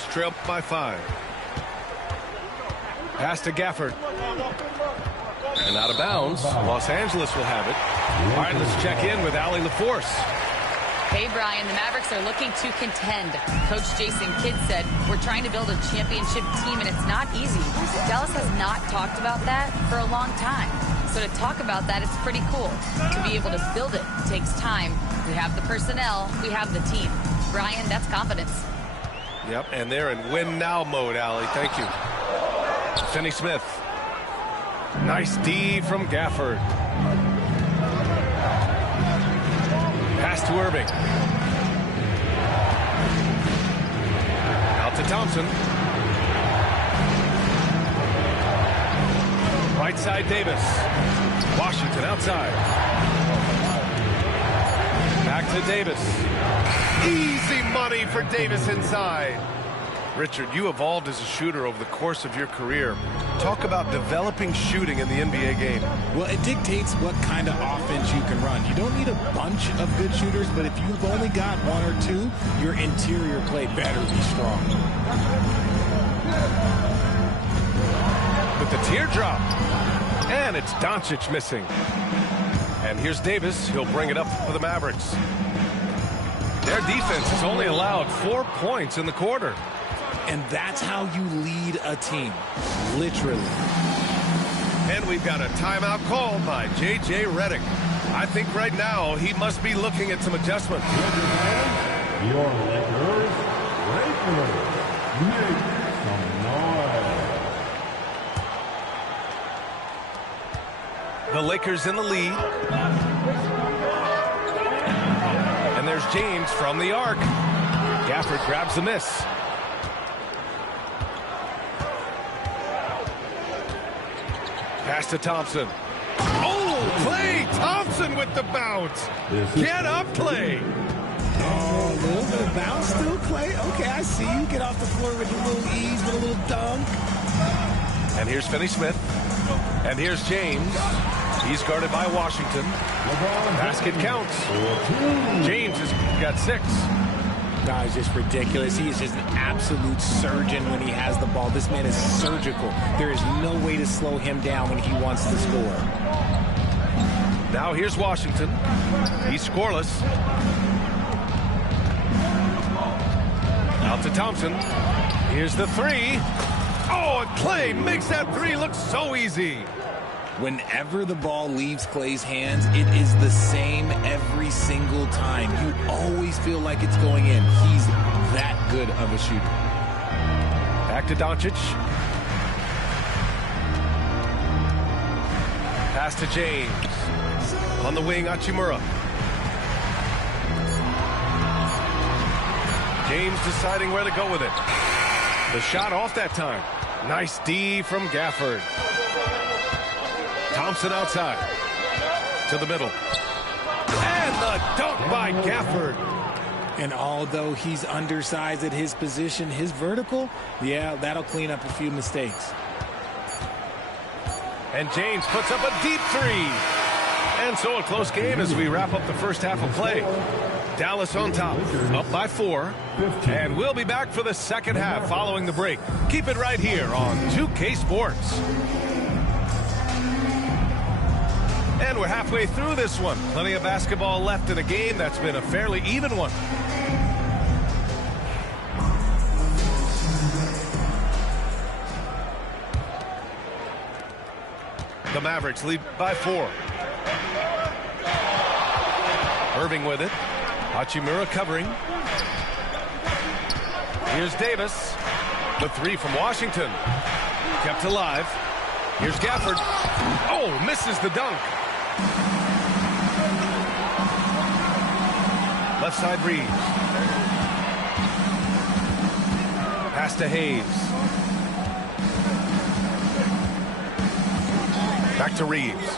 Mavericks trail by 5. Pass to Gafford. And out of bounds. Los Angeles will have it. All right, let's check in with Allie LaForce. Hey, Brian, the Mavericks are looking to contend. Coach Jason Kidd said, we're trying to build a championship team, and it's not easy. Dallas has not talked about that for a long time. So to talk about that, it's pretty cool. To be able to build it takes time. We have the personnel. We have the team. Brian, that's confidence. Yep, and they're in win-now mode, Allie. Thank you. Finney Smith. Nice D from Gafford. Pass to Irving. Out to Thompson. Right side Davis. Washington outside. Back to Davis. Easy money for Davis inside. Richard, you evolved as a shooter over the course of your career. Talk about developing shooting in the NBA game. Well, it dictates what kind of offense you can run. You don't need a bunch of good shooters, but if you've only got one or two, your interior play better be strong. With the teardrop. And it's Doncic missing. And here's Davis. He'll bring it up for the Mavericks. Their defense has only allowed 4 points in the quarter. And that's how you lead a team, literally. And we've got a timeout called by J.J. Redick. I think right now he must be looking at some adjustments. Your Lakers, make some noise. The Lakers in the lead. And there's James from the arc. Gafford grabs the miss. Pass to Thompson. Oh, Klay Thompson with the bounce. Get up, Klay. Oh, a little bit of bounce still, Klay. Okay, I see you. Get off the floor with a little ease, with a little dunk. And here's Finney Smith. And here's James. He's guarded by Washington. Basket counts. James has got 6. No, it's just ridiculous. He is just an absolute surgeon when he has the ball. This man is surgical. There is no way to slow him down when he wants to score. Now here's Washington. He's scoreless. Out to Thompson. Here's the 3. Oh, and Klay makes that 3 look so easy. Whenever the ball leaves Klay's hands, it is the same every single time. You always feel like it's going in. He's that good of a shooter. Back to Doncic. Pass to James. On the wing, Hachimura. James deciding where to go with it. The shot off that time. Nice D from Gafford. Thompson outside. To the middle. And the dunk by Gafford. And although he's undersized at his position, his vertical, yeah, that'll clean up a few mistakes. And James puts up a deep 3. And so a close game as we wrap up the first half of play. Dallas on top, up by 4. And we'll be back for the second half following the break. Keep it right here on 2K Sports. And we're halfway through this one. Plenty of basketball left in a game that's been a fairly even one. The Mavericks lead by 4. Irving with it. Hachimura covering. Here's Davis. The 3 from Washington. Kept alive. Here's Gafford. Oh, misses the dunk. Left side Reeves. Pass to Hayes. Back to Reeves.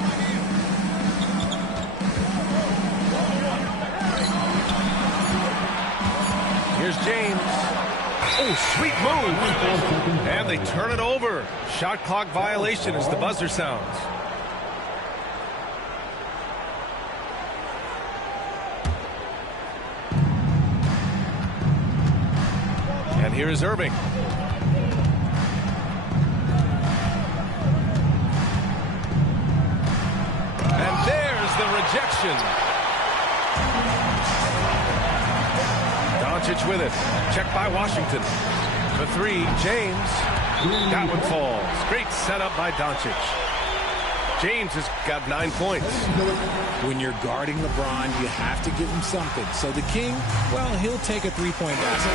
Here's James. Oh, sweet move. And they turn it over. Shot clock violation as the buzzer sounds. And And here is Irving. And there's the rejection. Doncic with it. Checked by Washington. The three, James. That one falls. Great setup by Doncic. James has got 9 points. When you're guarding LeBron, you have to give him something. So the King, well, he'll take a three-point basket.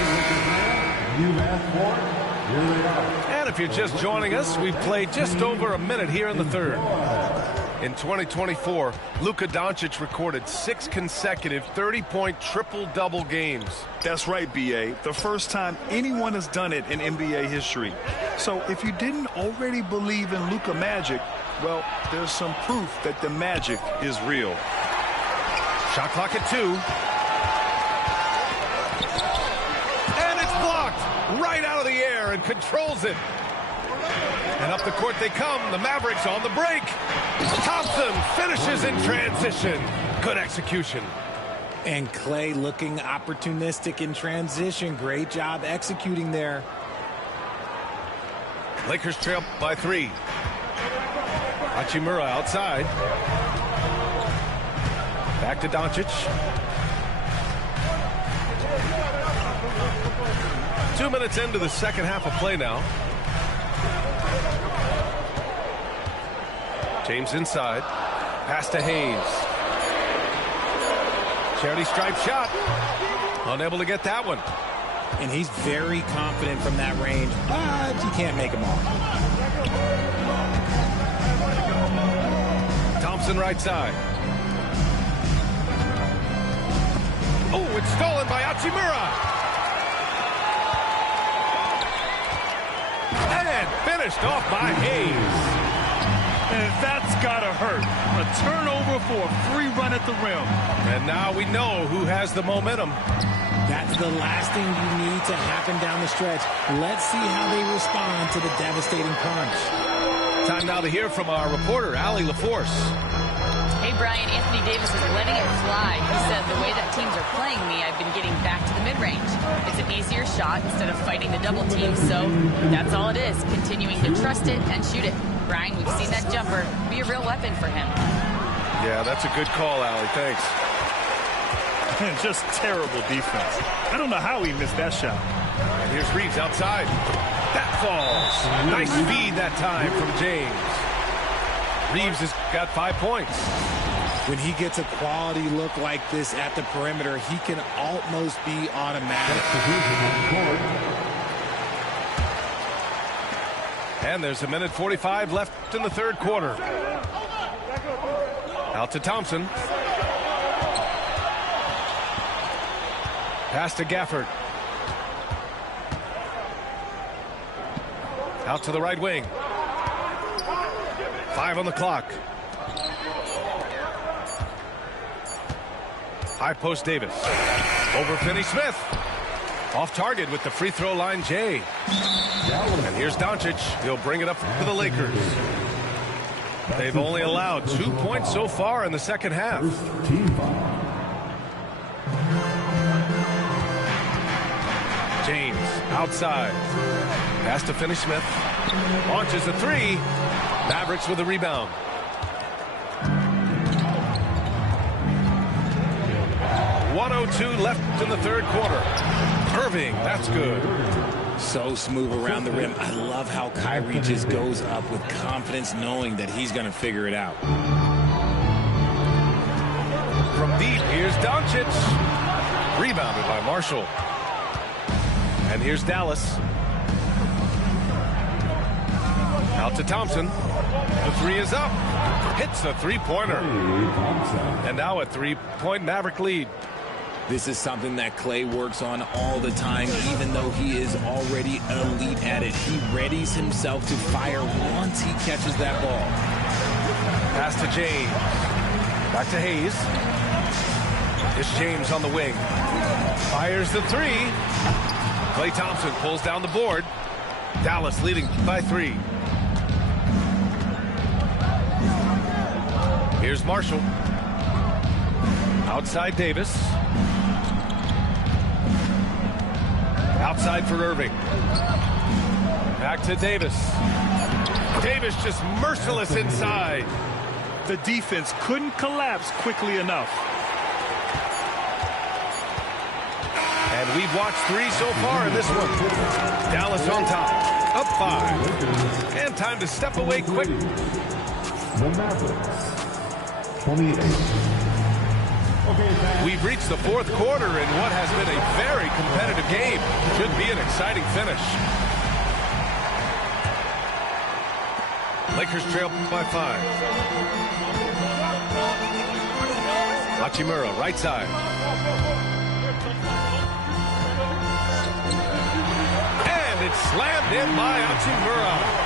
You asked for it. Here they are. And if you're just joining us, we've played just over a minute here in the third. In 2024, Luka Doncic recorded 6 consecutive 30-point triple-double games. That's right, B.A. The first time anyone has done it in NBA history. So if you didn't already believe in Luka Magic, well, there's some proof that the magic is real. Shot clock at 2. And it's blocked right out of the air and controls it. And up the court they come. The Mavericks on the break. Thompson finishes in transition. Good execution. And Klay looking opportunistic in transition. Great job executing there. Lakers trail by 3. Hachimura outside. Back to Doncic. 2 minutes into the second half of play now. James inside. Pass to Hayes. Charity stripe shot. Unable to get that one. And he's very confident from that range, but you can't make him all. Thompson right side. Oh, it's stolen by Hachimura. And finished off by Hayes. And that's gotta hurt. A turnover for a free run at the rim. And now we know who has the momentum. That's the last thing you need to happen down the stretch. Let's see how they respond to the devastating punch. Time now to hear from our reporter, Allie LaForce. Hey, Brian, Anthony Davis is letting it fly. He said, the way that teams are playing me, I've been getting back to the mid-range. It's an easier shot instead of fighting the double team, so that's all it is, continuing to trust it and shoot it. Brian, we've seen that jumper be a real weapon for him. Yeah, that's a good call, Allie. Thanks. And just terrible defense. I don't know how he missed that shot. And here's Reeves outside. That falls. Nice speed that time from James. Reeves has got 5 points. When he gets a quality look like this at the perimeter, he can almost be automatic. And there's a minute 45 left in the third quarter. Out to Thompson. Pass to Gafford. Out to the right wing. 5 on the clock. High post Davis. Over Finney-Smith. Off target with the free throw line, Jay. And here's Doncic. He'll bring it up to the Lakers. They've only allowed 2 points so far in the second half. James outside. Pass to Finney-Smith. Launches a 3. Mavericks with a rebound. .102 left in the third quarter. Irving, that's good. So smooth around the rim. I love how Kyrie just goes up with confidence, knowing that he's going to figure it out. From deep, here's Doncic. Rebounded by Marshall. And here's Dallas. Out to Thompson. The 3 is up. Hits a three-pointer. And now a 3-point Maverick lead. This is something that Klay works on all the time, even though he is already elite at it. He readies himself to fire once he catches that ball. Pass to James. Back to Hayes. It's James on the wing. Fires the 3. Klay Thompson pulls down the board. Dallas leading by 3. Here's Marshall. Outside Davis. Outside for Irving. Back to Davis. Davis just merciless inside. The defense couldn't collapse quickly enough. And we've watched 3 so far in this one. Dallas on top. Up 5. And time to step away quick. The Mavericks, 28. We've reached the 4th quarter in what has been a very competitive game. Should be an exciting finish. Lakers trail by 5. Hachimura, right side. And it's slammed in by Hachimura.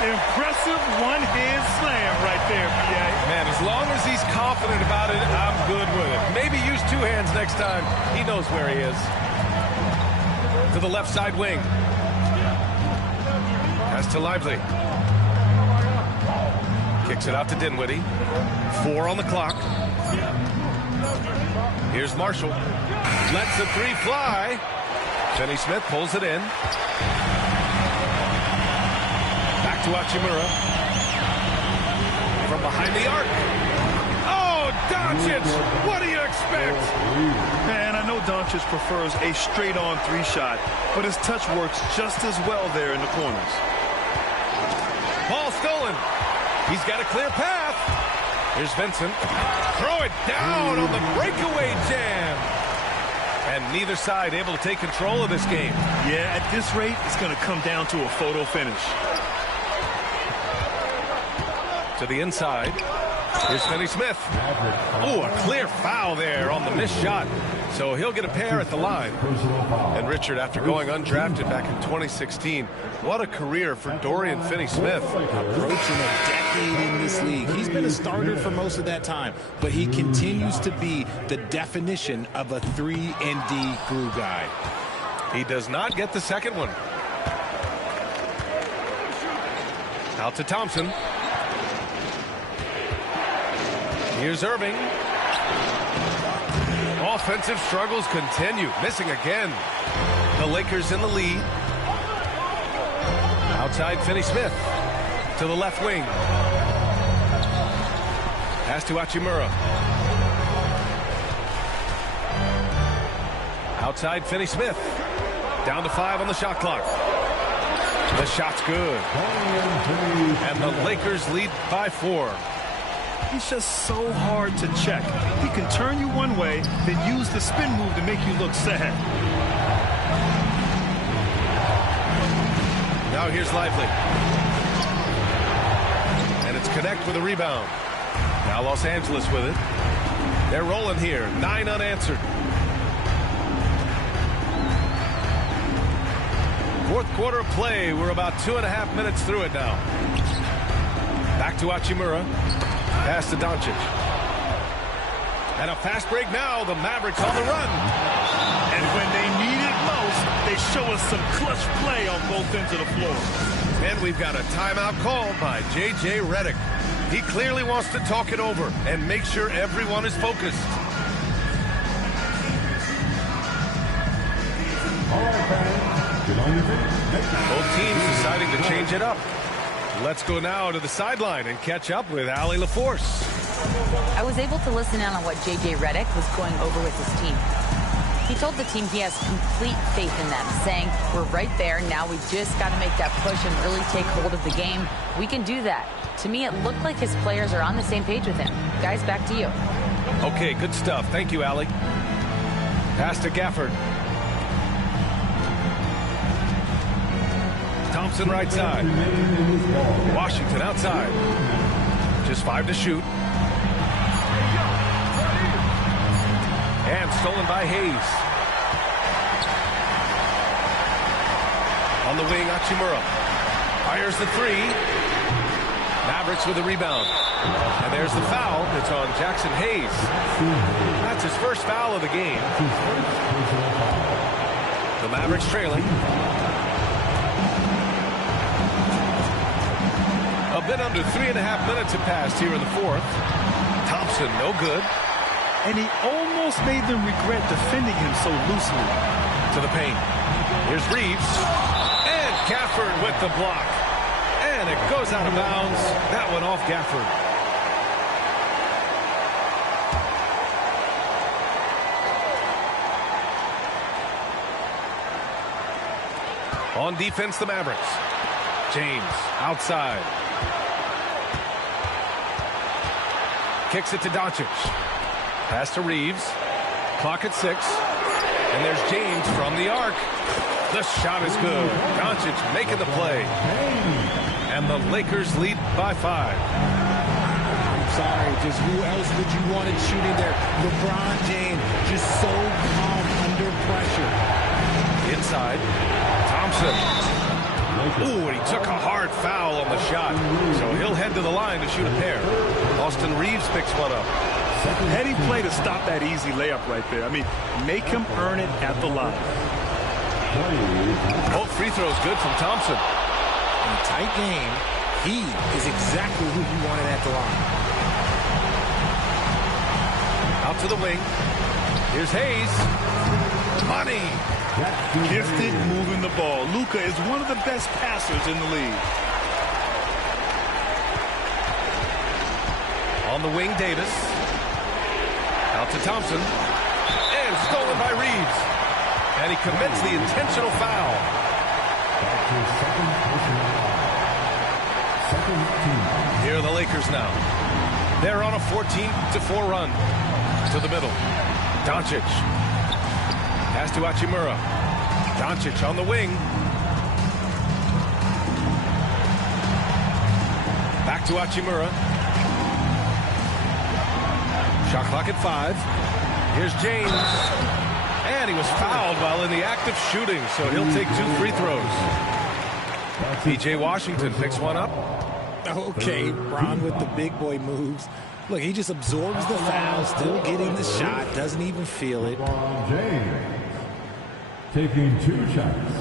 Impressive one-hand slam right there, B.A. Man, as long as he's confident about it, I'm good with it. Maybe use 2 hands next time. He knows where he is. To the left side wing. Pass to Lively. Kicks it out to Dinwiddie. 4 on the clock. Here's Marshall. Lets the 3 fly. Finney Smith pulls it in. Back to Hachimura. From behind the arc. Oh, Doncic! What do you expect? Man, I know Doncic prefers a straight-on 3 shot, but his touch works just as well there in the corners. Ball stolen. He's got a clear path. Here's Vincent. Throw it down on the breakaway jam. And neither side able to take control of this game. Yeah, at this rate, it's going to come down to a photo finish. To the inside. Here's Finney Smith. Oh, a clear foul there on the missed shot. So he'll get a pair at the line. And Richard, after going undrafted back in 2016, what a career for Dorian Finney-Smith. Approaching a decade in this league. He's been a starter for most of that time, but he continues to be the definition of a 3-and-D glue guy. He does not get the second one. Out to Thompson. Here's Irving. Offensive struggles continue. Missing again. The Lakers in the lead. Outside Finney Smith. To the left wing. Pass to Hachimura. Outside Finney Smith. Down to 5 on the shot clock. The shot's good. And the Lakers lead by 4. He's just so hard to check. He can turn you one way, then use the spin move to make you look sad. Now here's Lively. And it's Connect with a rebound. Now Los Angeles with it. They're rolling here. 9 unanswered. 4th quarter of play. We're about 2.5 minutes through it now. Back to Hachimura. Pass to Doncic. And a fast break now. The Mavericks on the run. And when they need it most, they show us some clutch play on both ends of the floor. And we've got a timeout called by J.J. Redick. He clearly wants to talk it over and make sure everyone is focused. Both teams deciding to change it up. Let's go now to the sideline and catch up with Allie LaForce. I was able to listen in on what J.J. Redick was going over with his team. He told the team he has complete faith in them, saying, we're right there. Now we just got to make that push and really take hold of the game. We can do that. To me, it looked like his players are on the same page with him. Guys, back to you. Okay, good stuff. Thank you, Allie. Pass to Gafford. Thompson right side. Washington outside. Just 5 to shoot. And stolen by Hayes. On the wing, Hachimura. Fires the 3. Mavericks with a rebound. And there's the foul. It's on Jackson Hayes. That's his first foul of the game. The Mavericks trailing. A bit under 3.5 minutes have passed here in the 4th. Thompson, no good. And he almost made them regret defending him so loosely. To the paint. Here's Reeves. And Gafford with the block. And it goes out of bounds. That one off Gafford. On defense, the Mavericks. James outside. Kicks it to Doncic. Pass to Reeves. Clock at 6. And there's James from the arc. The shot is good. Doncic making the play. And the Lakers lead by 5. I'm sorry, just who else would you want it shooting there? LeBron James, just so calm under pressure. Inside. Thompson. Ooh, and he took a hard foul on the shot. So he'll head to the line to shoot a pair. Austin Reeves picks one up. Heady play to stop that easy layup right there. I mean, make him earn it at the line. Both free throws good from Thompson. In a tight game, he is exactly who you wanted at the line. Out to the wing. Here's Hayes. Money. Gifted moving the ball. Luka is one of the best passers in the league. On the wing, Davis. Out to Thompson. And stolen by Reeves. And he commits the intentional foul. Here are the Lakers now. They're on a 14-4 run. To the middle. Doncic. Pass to Hachimura. Doncic on the wing. Back to Hachimura. Shot clock at 5. Here's James. And he was fouled while in the act of shooting, so he'll take 2 free throws. P.J. Washington picks one up. Okay, Bron with the big boy moves. Look, he just absorbs the foul, still getting the shot, doesn't even feel it. LeBron James taking 2 shots.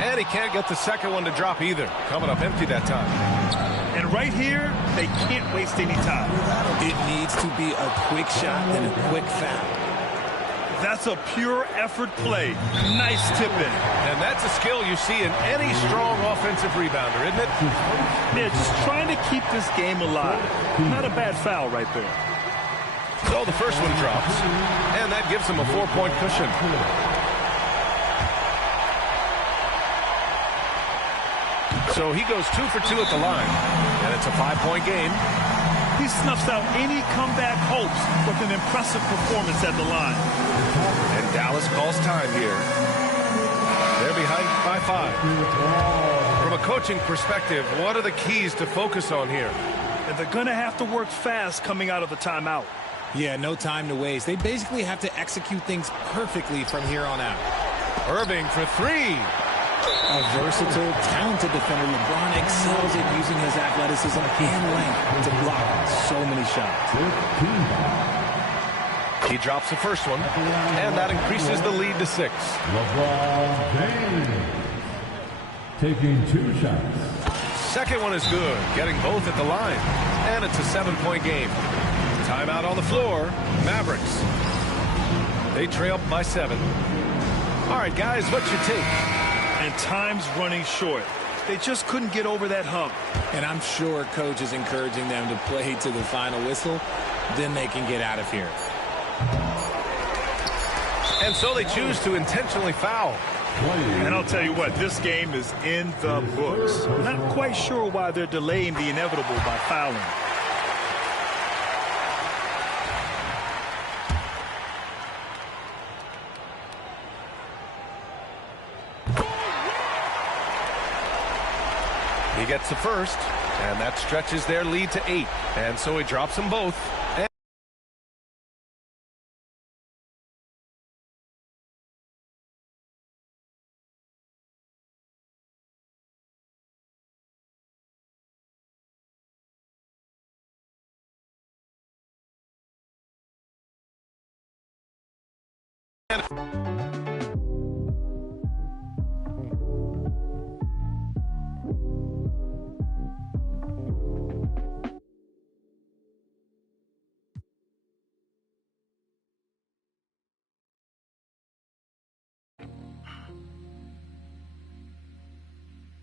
And he can't get the second one to drop either. Coming up empty that time. And right here, they can't waste any time. It needs to be a quick shot and a quick foul. That's a pure effort play. Nice tip in. And that's a skill you see in any strong offensive rebounder, isn't it? Yeah, just trying to keep this game alive. Not a bad foul right there. So the first one drops, and that gives him a 4-point cushion. So he goes 2 for 2 at the line, and it's a 5-point game. He snuffs out any comeback hopes with an impressive performance at the line. And Dallas calls time here. They're behind by 5. From a coaching perspective, what are the keys to focus on here? And they're going to have to work fast coming out of the timeout. Yeah, no time to waste. They basically have to execute things perfectly from here on out. Irving for 3. A versatile, talented defender, LeBron excels at using his athleticism and length to block so many shots. He drops the first one, and that increases the lead to 6. LeBron James taking 2 shots. Second one is good, getting both at the line, and it's a 7-point game. Timeout on the floor, Mavericks. They trail by 7. All right, guys, what's your take? And time's running short. They just couldn't get over that hump. And I'm sure coach is encouraging them to play to the final whistle. Then they can get out of here. And so they choose to intentionally foul. And I'll tell you what, this game is in the books. Not quite sure why they're delaying the inevitable by fouling. He gets the first, and that stretches their lead to 8. And so he drops them both. And